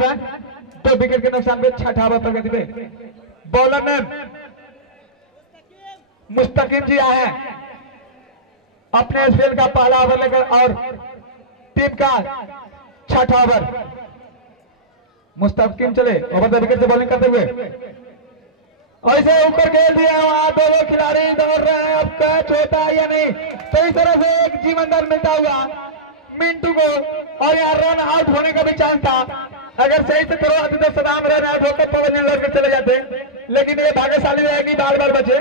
2 wicket के नुकसान पे 6 ओवर प्रगति पे। बॉलर ने मुस्तकीम जी आए हैं अपने स्पेल का पहला ओवर लेकर और टीम का 6 ओवर। मुस्तकीम चले ओवर द विकेट से बॉलिंग करते हुए ऐसे ऊपर खेल दिया, वहां दोनों खिलाड़ी दौड़ रहे हैं। अब कैच होता है या नहीं, तो इस तरह से एक जीवनदान मिलता हुआ मिंटू को, और यहाँ रन आउट होने का भी चांस था। अगर सही से थोड़ा तो सदाम रन आउट होकर पवन लड़कर चले जाते, लेकिन ये भाग्यशाली रहेगी, बार बार बचे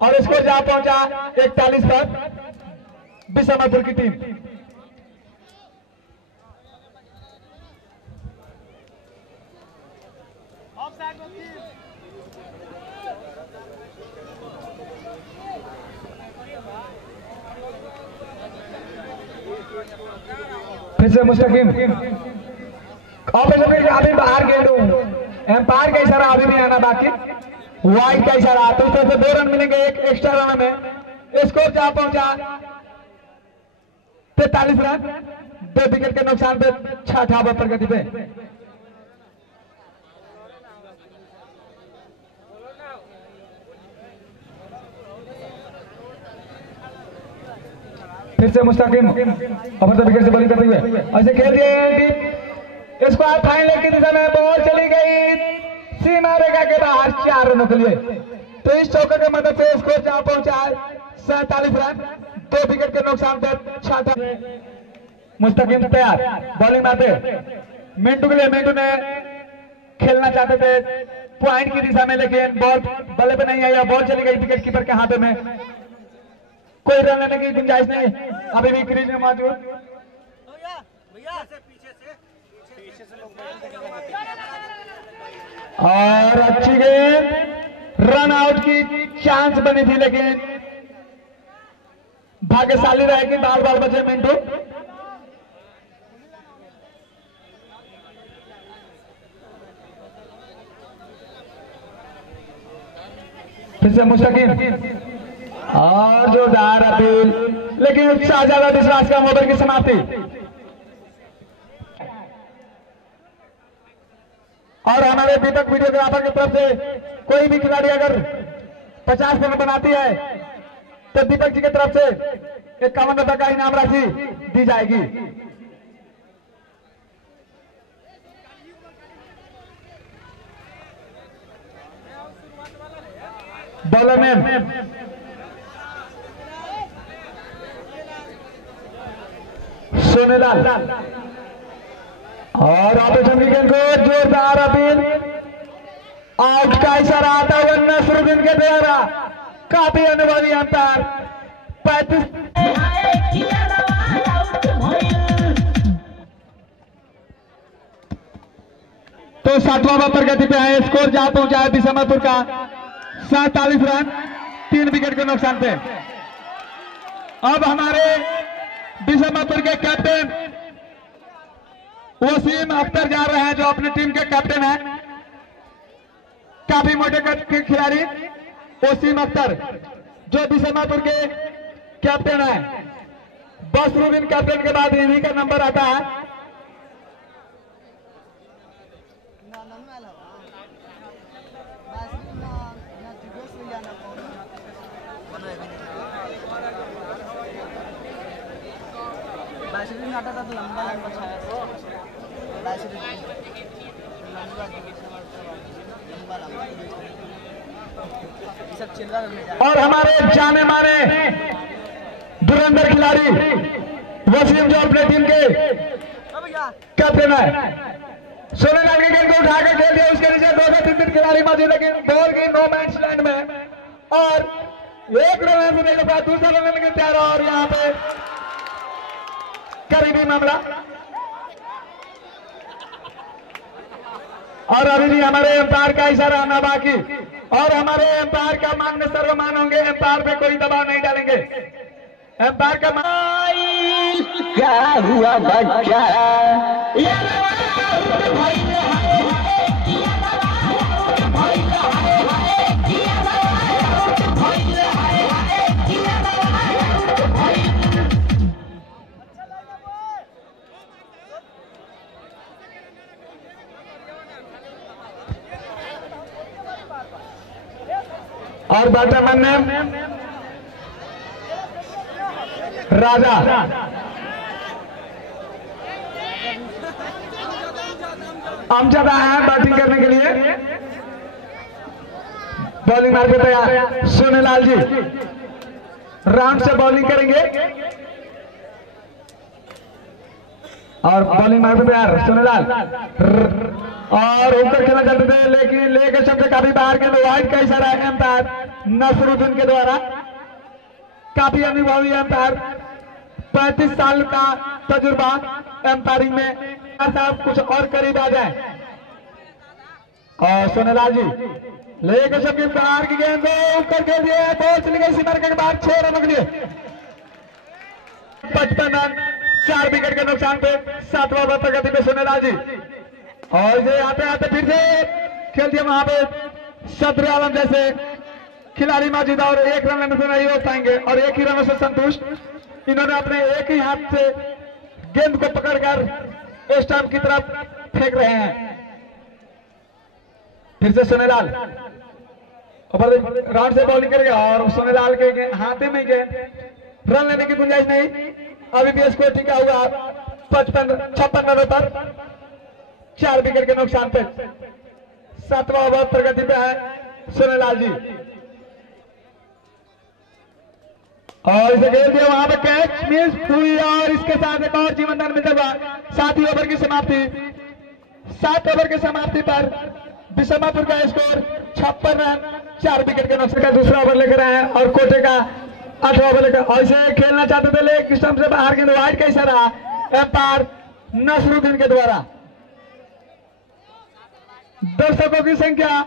और स्कोर जहां पहुंचा 41 पर बिशमपुर की टीम। फिर से मुस्तकीम अभी बाहर गेंद, एम्पायर का इशारा अभी नहीं आना बाकी, वाइड का इशारा, तो इस तरह से 2 रन मिलेंगे एक एक्स्ट्रा रन में। स्कोर जहां पहुंचा 43 रन, 2 विकेट के नुकसान पे 6 ओवर प्रगति पे। फिर से मुस्तकीम ओवर द विकेट से बॉलिंग करते हुए ऐसे खेल दिए, इसको आप फाइनल की दिशा में बॉल चली गई सीमा रेखा के बाहर 4 रनों के लिए। तो इस चौके की मदद से स्कोर जहां पहुंचा 47 रन, 2 विकेट के नुकसान पर 6। मुस्तकीम तैयार बॉलिंग आते मिंटू के लिए। मिंटू ने खेलना चाहते थे पॉइंट की दिशा में, लेकिन बॉल बल्ले पे नहीं आई, बॉल चली गई विकेट कीपर के हाथों में। कोई रन लेने की गुंजाइश नहीं, अभी भी क्रीज में मौजूद। और अच्छी गेंद, रन आउट की चांस बनी थी, लेकिन भाग्यशाली रहेगी, बार बार बचे मिंटू। फिर से मुस्तकीम और जोरदार अपील, लेकिन शाहजादा विश्वास का ओवर की समाप्ति। और हमारे दीपक वीडियोग्राफर की तरफ से कोई भी खिलाड़ी अगर 50 रन बनाती है तो दीपक जी की तरफ से 51 रुपए का इनाम राशि दी जाएगी। बॉलर में सोनेलाल और ऑपरेशन की गेंद को जोरदार अपील, आउट का इशारा आता हुआ नसरुद्दीन के द्वारा, काफी अनुभवी अंपायर 35। तो 7वां ओवर प्रगति पे है, स्कोर जहां पहुंचा है बिशमपुर का 47 रन, 3 विकेट के नुकसान पे। अब हमारे बिशमपुर के कैप्टन वसीम अख्तर जा रहे हैं, जो अपनी टीम के कैप्टन हैं, काफी मोटे कद के खिलाड़ी वसीम अख्तर, जो बिशमपुर के कैप्टन है। बसरुद्दीन कैप्टन के बाद इन्हीं का नंबर आता है। और हमारे जाने माने धुरंधर खिलाड़ी वसीम, जो अपने टीम के कैप्टन है, सोनेलाल की गेंद को उठाकर खेल दिया, उसके नीचे 2 से 3 खिलाड़ी मौजूद, लेकिन बॉल की नो मैच लैंड में और 1 रन से नहीं लगा, दूसरा रन लेने के तैयार। और यहाँ पे करीबी मामला, और अभी भी हमारे एम्पायर का इशारा आना बाकी, और हमारे एम्पायर का मान में सर्वमान होंगे, एम्पायर पे कोई दबाव नहीं डालेंगे। एम्पायर का क्या हुआ बच्चा, और बैट्समैन ने राजा। अमजद आया है बैटिंग करने के लिए। बॉलिंग मार के तैयार सोनेलाल जी राउंड से बॉलिंग करेंगे और बॉलिंग मार के तैयार सोनेलाल और ऊपर खेलना चाहते थे लेकिन लेके शब्द काफी बाहर के वाइड का इशारा है एम्पायर नसरुद्दीन के द्वारा। काफी अनुभवी एम्पायर 35 साल का तजुर्बा एम्पायरिंग में। साहब कुछ और करीब आ जाए और सोनेलाल जी लेके शब्द बाहर की गेंद ऊपर खेल दिए बॉल चली गई सीमा के बाद 6 रनों के लिए 55 रन 4 विकेट के नुकसान पे 7वां ओवर प्रगति में सोनेलाल जी। और ये आते आते फिर से खेल दिया वहां पे सदर आलम जैसे खिलाड़ी मौजूद और 1 रन लेने से नहीं हो पाएंगे और 1 ही रनों से संतुष्ट। इन्होंने अपने एक ही हाथ से गेंद को पकड़कर स्टंप की तरफ फेंक रहे हैं। फिर से सोनेलाल राउंड से बॉलिंग करेगा और सोनेलाल के हाथे में गेंद रन लेने की गुंजाइश नहीं। अभी भी स्कोर टिका हुआ 56 रनों पर 4 विकेट के नुकसान पे 7वां ओवर प्रगति पे है सोनेलाल जी। और इसे खेल दिया वहां पे कैच मिस हुई और इसके साथ एक और जीवनदान मिलता हुआ 7 ओवर की समाप्ति। 7 ओवर की समाप्ति पर बिशमापुर का स्कोर 56 रन 4 विकेट के नुकसान का दूसरा ओवर लेकर आए हैं और कोटे का 8वां ओवर लेकर और इसे खेलना चाहते थे लेकिन स्टंप से बाहर गेंद वाइड का इशारा एम्पायर नसरुद्दीन के द्वारा। दर्शकों की संख्या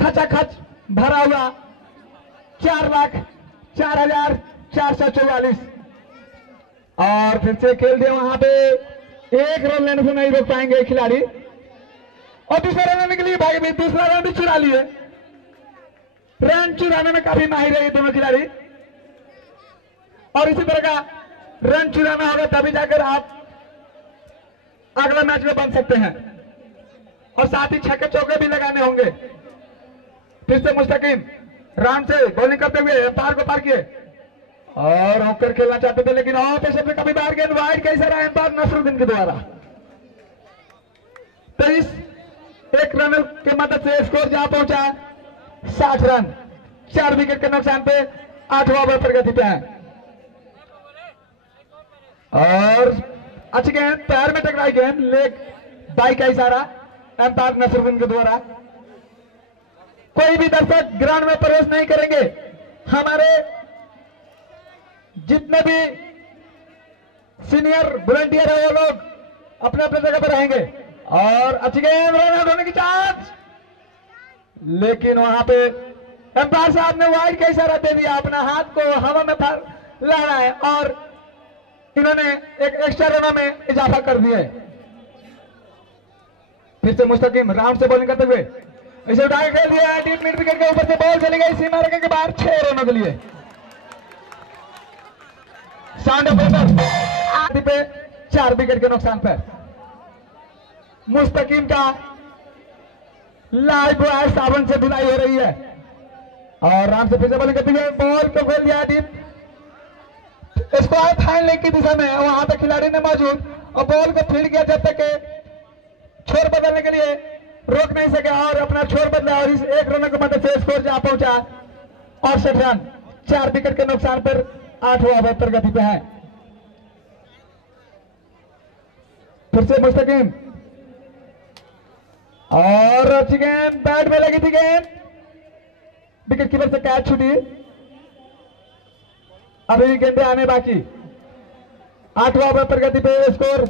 खचाखच भरा हुआ 4,04,444 और फिर से खेल दिया वहां पे 1 रन लेने से नहीं रोक पाएंगे खिलाड़ी और दूसरा रन लेने के लिए भाई भी दूसरा रन भी चुरा लिए। रन चुराने में काफी माहिर है ये दोनों खिलाड़ी और इसी तरह का रन चुराना होगा तभी जाकर आप अगला मैच में बन सकते हैं और साथ ही छक्के चौके भी लगाने होंगे। फिर से मुस्तकीम राउंड से बॉलिंग करते हुए एम्पायर को पार किए और होकर खेलना चाहते थे लेकिन ऑफ पेशर में कभी बाहर गेंद वाइड का इशारा एम्पायर नसरुद्दीन के द्वारा। 23 1 रन की मदद से स्कोर जहां पहुंचा 60 रन 4 विकेट के नुकसान पे 8वां ओवर प्रगति पे है और अच्छी गेंद पैर में टकराई गेंद लेग बाई का इशारा एम्पायर नसरुद्दीन के द्वारा। कोई भी दर्शक ग्राउंड में प्रवेश नहीं करेंगे। हमारे जितने भी सीनियर वॉलंटियर है वो लोग अपने अपने जगह पर रहेंगे और अच्छी गेंद रन आउट होने की चांस लेकिन वहां पे एम्पायर साहब ने वाइड का इशारा दे दिया। अपना हाथ को हवा में लहराया है और इन्होंने एक एक्स्ट्रा रनों में इजाफा कर दिया है। फिर से मुस्तकीम राउंड से बॉलिंग करते हुए इसे उठा के खेल दिया डीप मिड विकेट के ऊपर से बॉल चली गई सीमा रेखा के बाहर 6 रनों के लिए। साउंड ऑफ पे 4 विकेट के नुकसान पर मुस्तकीम का लाइव बॉय साबुन से धुलाई हो रही है और राउंड से फिर से बॉलिंग करते हुए बॉल को खेल दिया डीप स्क्वायर फाइन लेग की दिशा में वहां पे खिलाड़ी ने मौजूद और बॉल को फील्ड किया जब तक छोर बदलने के लिए रोक नहीं सके और अपना छोर बदला और इस 1 रन की मदद से स्कोर जहां पहुंचा 68 रन 4 विकेट के नुकसान पर 8वां ओवर प्रगति पे है। फिर से मुस्तकीम और अच्छी गेंद बैट में लगी थी गेंद विकेट कीपर से कैच छूटी। अभी गेंदे आने बाकी 8वां ओवर प्रगति पे स्कोर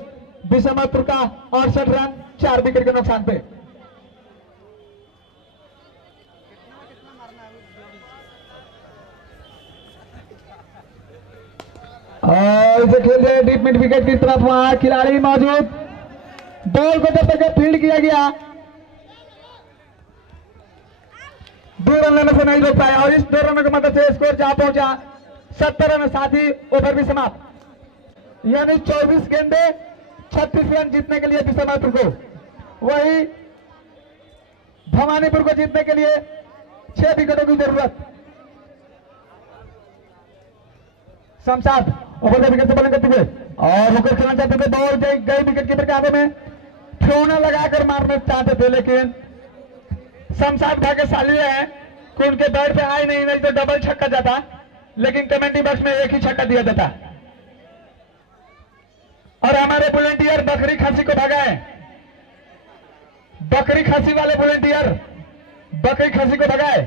बिशमापुर का 68 रन 4 विकेट के नुकसान पे। और इसे खेल रहे डीप मिड विकेट की तरफ वहां खिलाड़ी मौजूद बॉल को जब तक फील्ड किया गया 2 रन लेने से नहीं रोक पाया और इस 2 रनों की मदद से स्कोर जहां पहुंचा 70 रन साथ ही ओवर भी समाप्त यानी 24 गेंदे 36 रन जीतने के लिए बिशमापुर को वही भवानीपुर को जीतने के लिए 6 विकेटों की जरूरत। शमशाद ओवर द विकेट से बॉलिंग करते हुए और होकर खेलना चाहते थे, बॉल गई विकेट कीपर के हाथों में, ठेहुना लगाकर मारना चाहते थे लेकिन शमशाद भाग्यशाली है कि उनके बैट पे आए नहीं तो डबल छक्का जाता, लेकिन कमेंटी बॉक्स में एक ही छक्का दिया जाता। और हमारे वॉलंटियर बकरी खसी को भगाए, बकरी खसी वाले वॉलंटियर बकरी खसी को भगाए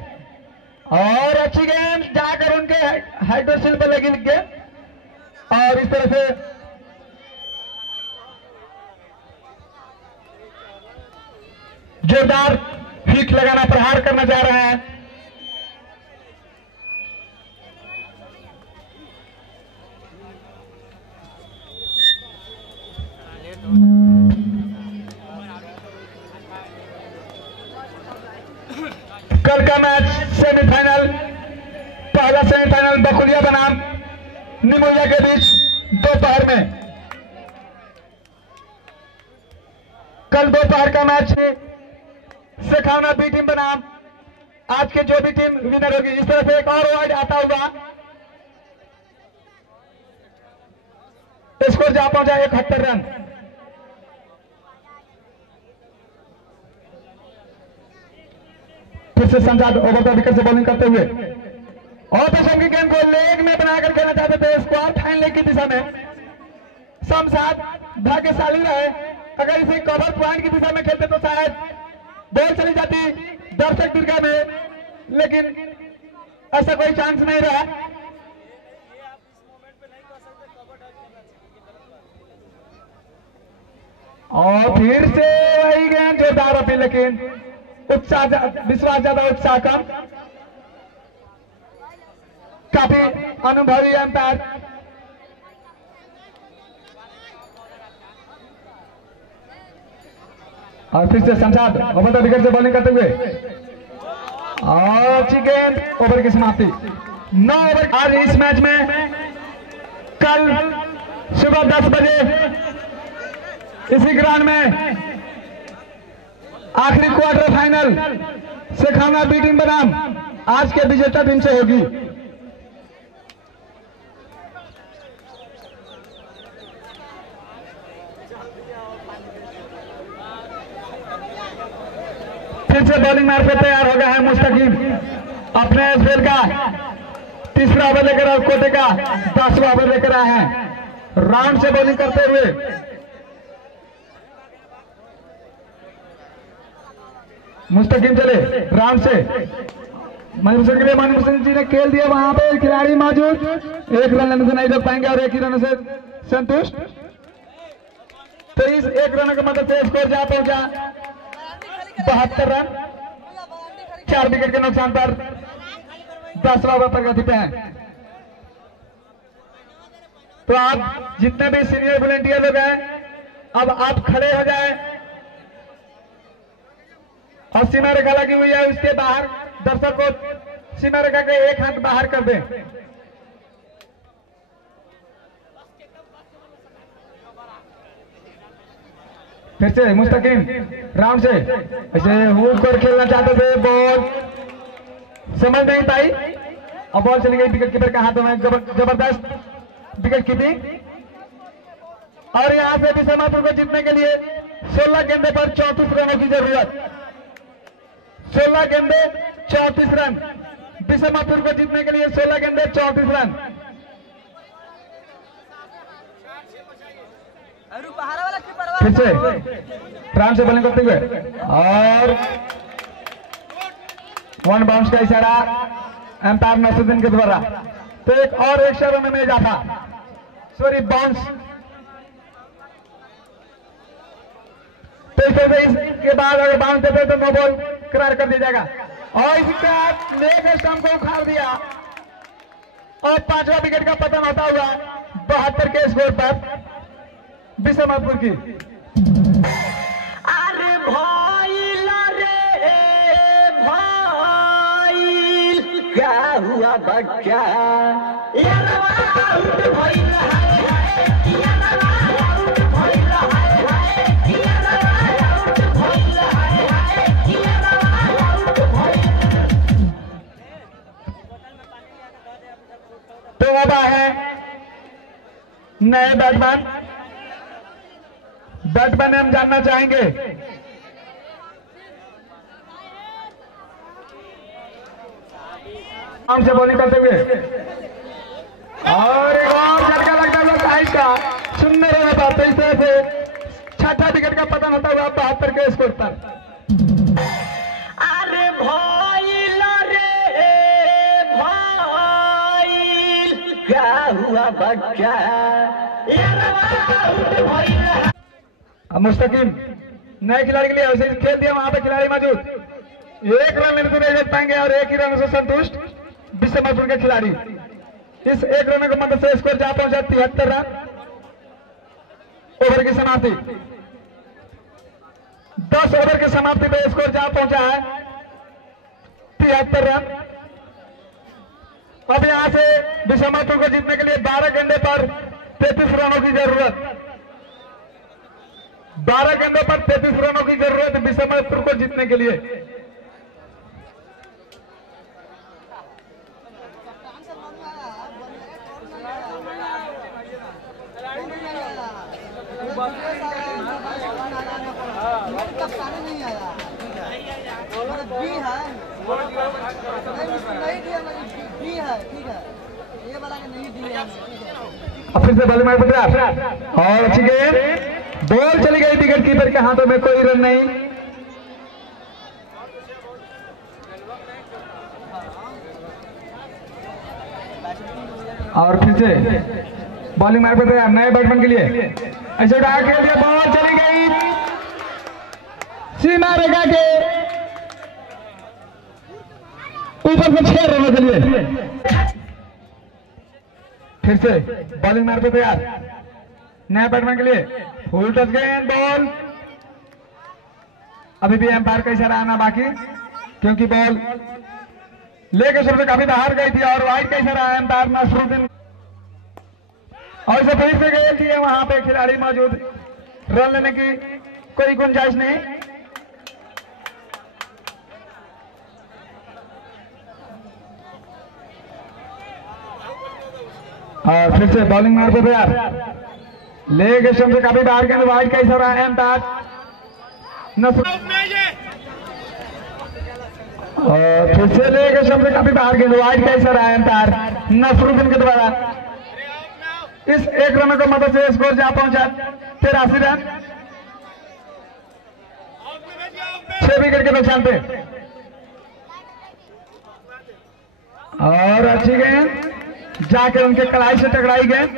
और अच्छी गेंद जाकर उनके हाइड्रोसिल पर लगी गए और इस तरह से जोरदार हिट लगाना प्रहार करना जा रहे हैं। कल का मैच सेमीफाइनल, पहला सेमीफाइनल बकुलिया बनाम निमोया के बीच दोपहर में, कल दोपहर का मैच है शेखावना बी टीम बनाम आज के जो भी टीम विनर होगी। इस तरह से एक और वाइड आता हुआ स्कोर जा पहुंचा 71 रन। फिर से शमशाद ओवर द विकेट से बॉलिंग करते हुए और पेशम की गेंद को लेग में बनाकर खेलना चाहते थे स्क्वायर फाइन लेग की दिशा में। शमशाद भाग्यशाली रहे, अगर इसी कवर पॉइंट की दिशा में खेलते तो शायद बॉल चली जाती दर्शक दीर्घा में, लेकिन ऐसा कोई चांस नहीं रहा। और फिर से वही गेंद जोरदार अपनी, लेकिन उत्साह विश्वास ज्यादा उत्साह कम। काफी अनुभवी अंपायर और फिर से शमशाद ओवर द विकेट से बॉलिंग करते हुए और अच्छी गेंद, ओवर की समाप्ति 9 ओवर। आज इस मैच में कल सुबह 10 बजे इसी ग्राउंड में आखिरी क्वार्टर फाइनल शेखावना बी टीम बनाम आज के विजेता टीम से होगी। फिर से बॉलिंग मार पे तैयार हो गया है मुस्तकीम, अपने स्पेल का तीसरा ओवर लेकर और कोटे का 10वां ओवर लेकर आए हैं। राउंड से बॉलिंग करते हुए मुस्तकीम चले राउंड से, मणिभूषण के लिए मणिभूषण जी ने खेल दिया, वहां पे खिलाड़ी मौजूद, एक रन लेने से नहीं रोक पाएंगे और एक ही रन से संतुष्ट। तो इस एक रन की मदद से स्कोर जा पहुंचा 72 रन, 4 विकेट के नुकसान पर 10वां ओवर प्रगति पे हैं। तो आप जितने भी सीनियर वॉलंटियर लोग हैं, अब आप खड़े हो जाए और सीमा रेखा लगी हुई है उसके बाहर दर्शक को सीमा रेखा के एक हाथ बाहर कर दें। फिर से मुस्तकीम राउंड से ऐसे हुक कर खेलना चाहते थे, बॉल समझ नहीं पाई और बॉल चली गई विकेट कीपर के हाथों में। जबरदस्त विकेट कीपिंग और यहां से बिशमापुर को जीतने के लिए 16 गेंदे पर 34 रनों की जरूरत। 16 गेंदे 34 रन, बिशमापुर को जीतने के लिए 16 गेंदे 34 रन। फिर से राउंड से बॉलिंग करते हुए और 1 बाउंस का इशारा एम्पायर नसरुद्दीन के द्वारा, तो एक और एक्स्ट्रा रन में इजाफा, सॉरी बाउंस। तो इसके बाद अगर बाउंस देते तो नो बॉल करार कर दिया जाएगा और इसका लेग स्टंप को उखाड़ दिया और 5वां विकेट का पतन होता हुआ 72 के स्कोर पर बिशमापुर की। अरे भाई क्या हुआ बच्चा, तो अब है नए बैट्समैन हम जानना चाहेंगे। आराम से बॉलिंग करते हुए और एक और झटका लगता है साइड का, सुंदर होता तो इस तरह से छठा विकेट का पतन होता हुआ 72 के स्कोर पर। अरे भाई रे भाई, क्या हुआ बच्चा? अब मुस्तकीम नए खिलाड़ी के लिए ऐसे खेल दिया, वहां पे खिलाड़ी मौजूद, एक रन लेने तो नहीं देख पाएंगे और एक ही रन से संतुष्ट विश्वमपुर के खिलाड़ी। इस एक रन की मदद से स्कोर जा पहुंचा 73 रन। ओवर की समाप्ति 10 ओवर की समाप्ति में स्कोर जा पहुंचा है 73 रन। अब यहां से विश्वमपुर को जीतने के लिए 12 गेंदे पर 33 रनों की जरूरत, 12 गेंदों पर 33 रनों की जरूरत विश्वमपुर को जीतने के लिए। नहीं आया बी है, नहीं दिया बी है, ठीक है, ये वाला के नहीं दिया। फिर से बॉलिंग मार पड़ा और अच्छी गेंद, बॉल चली गई विकेट कीपर के हाथों में, कोई रन नहीं। और फिर से बॉलिंग मार पड़ा नए बैट्समैन के लिए, ऐसे डाल के लिए बॉल चली गई सीमा रेखा के ऊपर से 6 रनों के लिए। फिर से बॉलिंग मार पे तैयार नया बैट्समैन के लिए, फुल टच गेंद बॉल, अभी भी एम्पायर का इशारा आना बाकी, क्योंकि बॉल लेके शुरू से काफी बाहर गई थी और वाइड का इशारा एम्पायर नसरुद्दीन, और इसे फिर से गेंद थी, वहां पे खिलाड़ी मौजूद, रन लेने की कोई गुंजाइश नहीं। और फिर से बॉलिंग मार पे तैयार, लेग स्टंप से काफी बाहर गेंद, वाइड का इशारा है एम्पायर और फिर से लेग स्टंप से काफी बाहर गेंद, वाइड का इशारा है एम्पायर नसरुद्दीन के द्वारा। इस एक रन को मदद से स्कोर जा पहुंचा 83 रन, 6 विकेट के नुकसान पे। और अच्छी गेंद जाकर उनके कलाई से टकराई गेंद,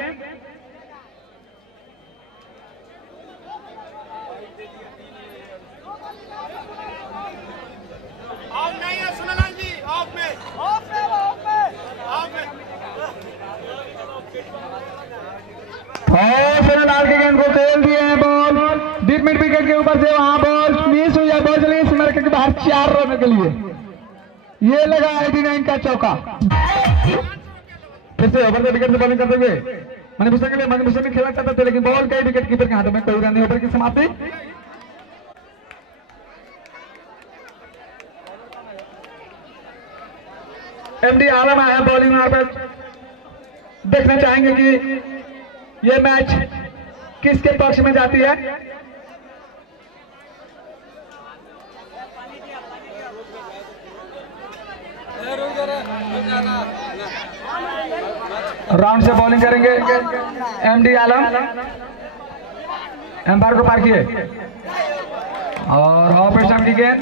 और सोनालाल के गेंद को खेल दिए हैं बॉल डीप मिड विकेट के ऊपर से, वहां बॉल मिस हुई है, बॉल चली सीमा के बाहर 4 रन के लिए। ये लगा 89 का चौका। फिर से ओवर विकेट से बॉलिंग करते हुए मणिभूषण के लिए, मणिभूषण भी खेलना चाहते थे लेकिन बॉल कई विकेट कीपर के हाथों में, कोई रन नहीं। ओवर की समाप्ति एमडी आलम आया बॉलिंग में, पर देखना चाहेंगे कि ये मैच किसके पक्ष में जाती है। राउंड से बॉलिंग करेंगे एमडी आलम, एम्पायर को पार किए और ऑफ स्टंप की गेंद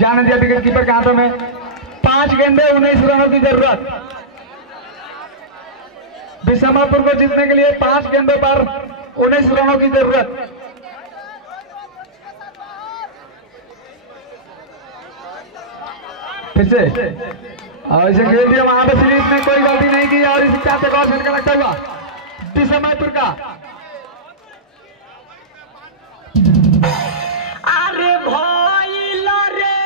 जाने दिया विकेट कीपर के हाथों में। 5 गेंदे 19 रनों की जरूरत विश्वमपुर को जीतने के लिए, 5 गेंदों पर 19 रनों की जरूरत। फिर से और इसे खेल दिया, वहां पर सीरीज ने कोई गलती नहीं की और इस चाहते गौर झटका लगता हुआ विश्वमपुर का। अरे भाई रे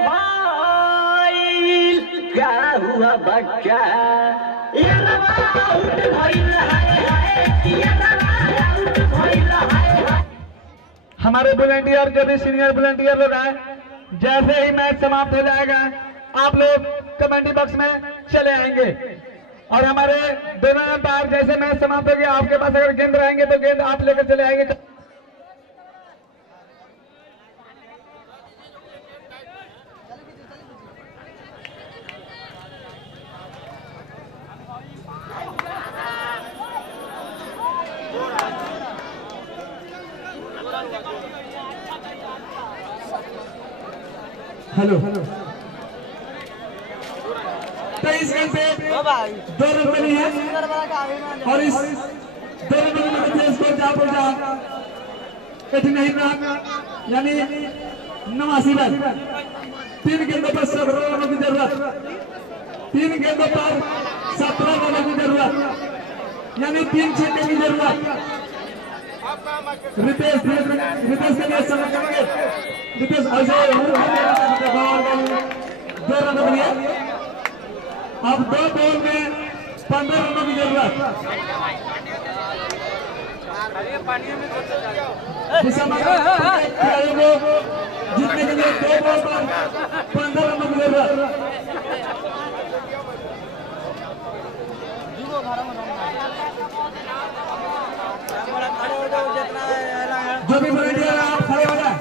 भाई, क्या हुआ बच्चा? हमारे वॉलंटियर जो भी सीनियर वॉलंटियर लोग हैं, जैसे ही मैच समाप्त हो जाएगा आप लोग कमेंट्री बॉक्स में चले आएंगे। और हमारे दोनों अंपायर जैसे मैच समाप्त हो गया, आपके पास अगर गेंद रहेंगे तो गेंद आप लेकर चले आएंगे। हेलो 23 रन पे 2 रन बनी है और इस 2 रन की मदद से स्कोर जा पहुंचा 89 रन यानी 89 रन। 3 गेंदों पर 17 रनों की जरूरत, 3 गेंदों पर 17 रनों की जरूरत यानी 3 छक्के की जरूरत। रितेश के लिए समय करेंगे। रितेश ऐसे 2 रन बनिए। अब 2 बॉल में 15 रनों की जरूरत। खिलाड़ियों को जीतने के लिए 2 बॉल पर 15 रनों की जरूरत। जो भी वॉलंटियर आप खड़े हो जाए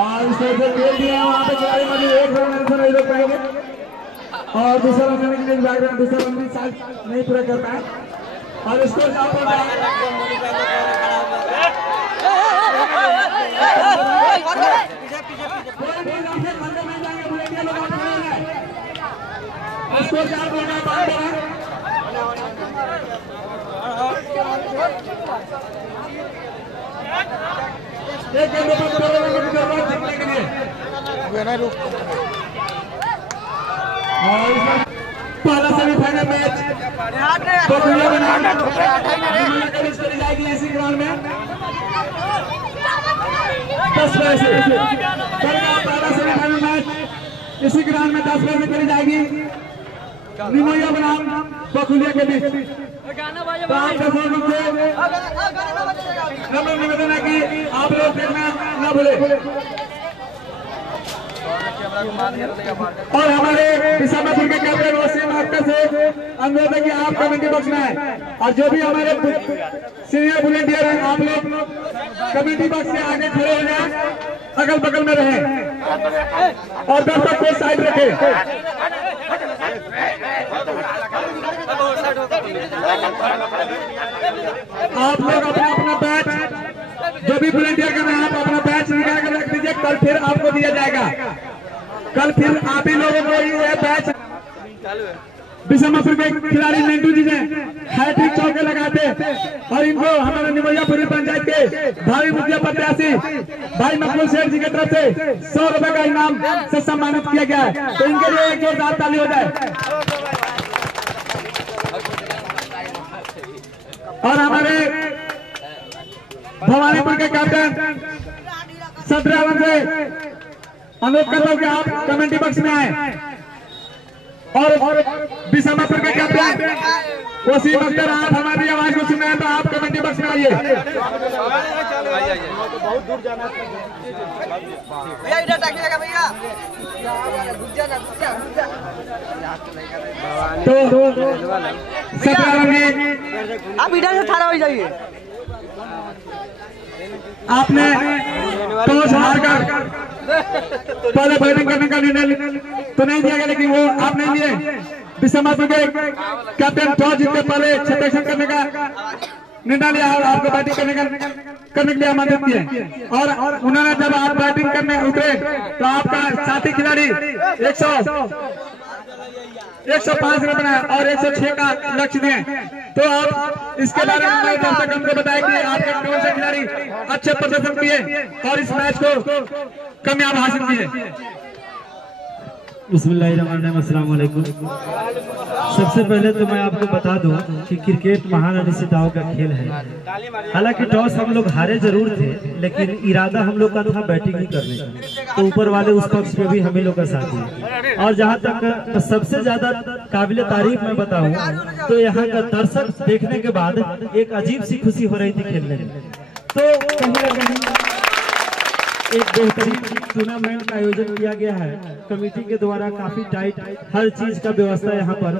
और इसे जो खेल दिए हैं वहाँ पे खिलाड़ी मौजूद 1 रन नहीं रोक पाएंगे और दूसरा रन करने के लिए बैकग्राउंड दूसरा रन भी शायद नहीं पूरा कर पाए और इसको एक गेंदों पर जीतने के लिए पहला सेमीफाइनल मैच जाएगी इसी ग्राउंड में 10 बजे से। पहला सेमीफाइनल मैच इसी ग्राउंड में 10 बजे से खेली जाएगी निमोया बनाम बकुलिया के बीच। तो आप निवेदन है कि आप लोग देखना न भूले और हमारे किसानपुर के कैप्टन वसीम अख्तर से अनुरोध है कि आप कमेटी बॉक्स में आए और जो भी हमारे सीनियर वॉलंटियर हैं आप लोग कमेटी बॉक्स से आगे खड़े हो जाए, अगल बगल में रहे और दर्शक को साइड रखे। आप लोग अपना अपना बैच जो भी वॉलंटियर कर रहे हैं आप अपना बैच निकाल कर रख दीजिए, कल फिर आपको दिया जाएगा। कल फिर आप ही लोगों को ये बैच बिशमपुर के खिलाड़ी मिंटू जी ने हैट्रिक चौके लगाते और इनको हमारे निमोयापुरी पंचायत के भावी मुखिया प्रत्याशी भाई मकबूल शेख जी की तरफ से 100 रुपए का इनाम से सम्मानित किया गया है। तो इनके लिए एक जोरदार ताली हो जाए। और हमारे भवानीपुर के कैप्टन सत्रह से अनुरोध करता हूं कि आप कमेंटी बॉक्स में आए और बिशमपुर के कैप्टन वसीम अख्तर आप हमारी आवाज को सुन रहे हैं तो आप कमेंटी बॉक्स में आइए। बहुत दूर जाना भैया, इधर ताकिएगा भैया। तो आप इधर से खड़ा हो जाइए। आपने टॉस हारकर पहले बैटिंग करने का निर्णय तो नहीं दिया गया, लेकिन वो आप नहीं लिए। बिशमपुर के कैप्टन टॉस जीतने पहले क्षेत्ररक्षण करने का निर्णय लिया और आपको बैटिंग करने के लिए आमंत्रित किए और उन्होंने जब आप बैटिंग करने उतरे तो आपका साथी खिलाड़ी 105 रन बनाया और 106 का लक्ष्य दिए। तो आप इसके बारे में हमारे दर्शक हमको बताएं कि आपके कौन से खिलाड़ी अच्छे प्रदर्शन किए और इस मैच को कामयाब हासिल किए। बिस्मिल्लाहिर्रहमानिर्रहीम, अस्सलाम वालेकुम। सबसे पहले तो मैं आपको बता दूं कि क्रिकेट महान अनिश्चितताओं का खेल है। हालांकि टॉस हम लोग हारे जरूर थे, लेकिन इरादा हम लोग का था बैटिंग ही करने का, तो ऊपर वाले उस पक्ष पे भी हम लोग का साथ दिया। और जहां तक सबसे ज्यादा काबिल तारीफ मैं बताऊं तो यहाँ का दर्शक देखने के बाद एक अजीब सी खुशी हो रही थी खेलने में। तो कहीं ना कहीं एक बेहतरीन टूर्नामेंट का आयोजन किया गया है कमेटी के द्वारा। काफी टाइट हर चीज का व्यवस्था यहाँ पर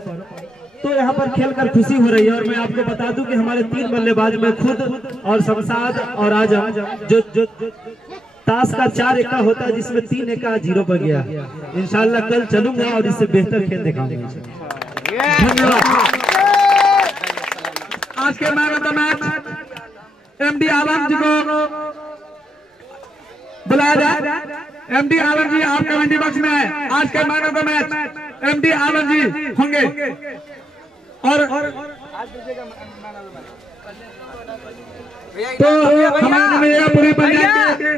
तो यहाँ पर खेलकर खुशी हो रही है। और मैं आपको बता दूं कि हमारे 3 बल्लेबाज में खुद और शमशाद और आजम जो ताश का 4 एक्का होता है जिसमें 3 एक्का 0 पर गया। इंशाल्लाह कल चलूंगा और इससे बेहतर खेल दिखाऊंगा। धन्यवाद। आज के man of the match MD Alam ji को बुलाया जाए। एमडी आलम जी आप कमेंटी बॉक्स में है। आज के man of the match MD Alam ji होंगे। और तो हमारे पूरी पंचायत के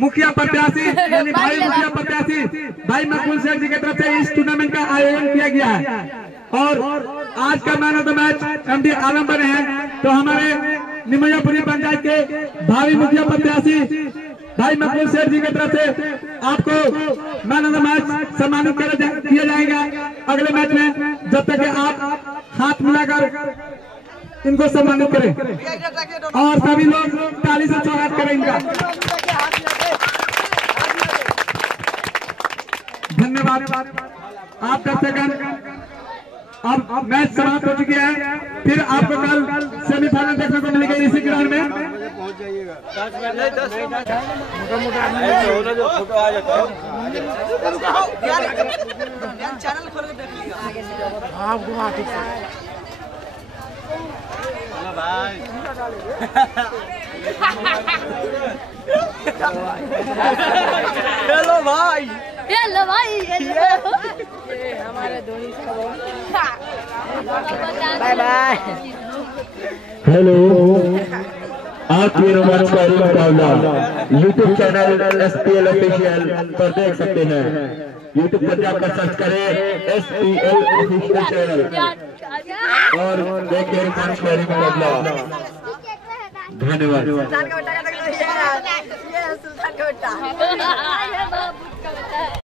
मुखिया प्रत्याशी यानी भाई मुखिया प्रत्याशी भाई मकबूल शेख जी की तरफ से इस टूर्नामेंट का आयोजन किया गया है। और आज का man of the match MD Alam बने हैं। तो हमारे निमैयापुरी पंचायत के भावी मुखिया प्रत्याशी भाई मकबूल शेख जी की तरफ से आपको मैन ऑफ द मैच सम्मानित किया जाएगा अगले मैच में, जब तक आप हाथ मिलाकर इनको सम्मानित करें और सभी लोग ताली से स्वागत करें इनका। धन्यवाद। आपका सेकंड अब मैच समाप्त हो चुकी है। फिर आपको कल सेमीफाइनल देखने को मिलेगा इसी ग्राउंड में। चैनल खोल के देख लीजिए। हेलो भाई, हेलो भाई, ये हमारे धोनी बाय बाय। हेलो, आपके रोमांच का मुकाबला यूट्यूब चैनल SPL ऑफिशियल पर देख सकते हैं। यूट्यूब पर जाकर सर्च करें SPL ऑफिशियल चैनल और देखिए रोमांच का मुकाबला। धन्यवाद। सुल्तान का बेटा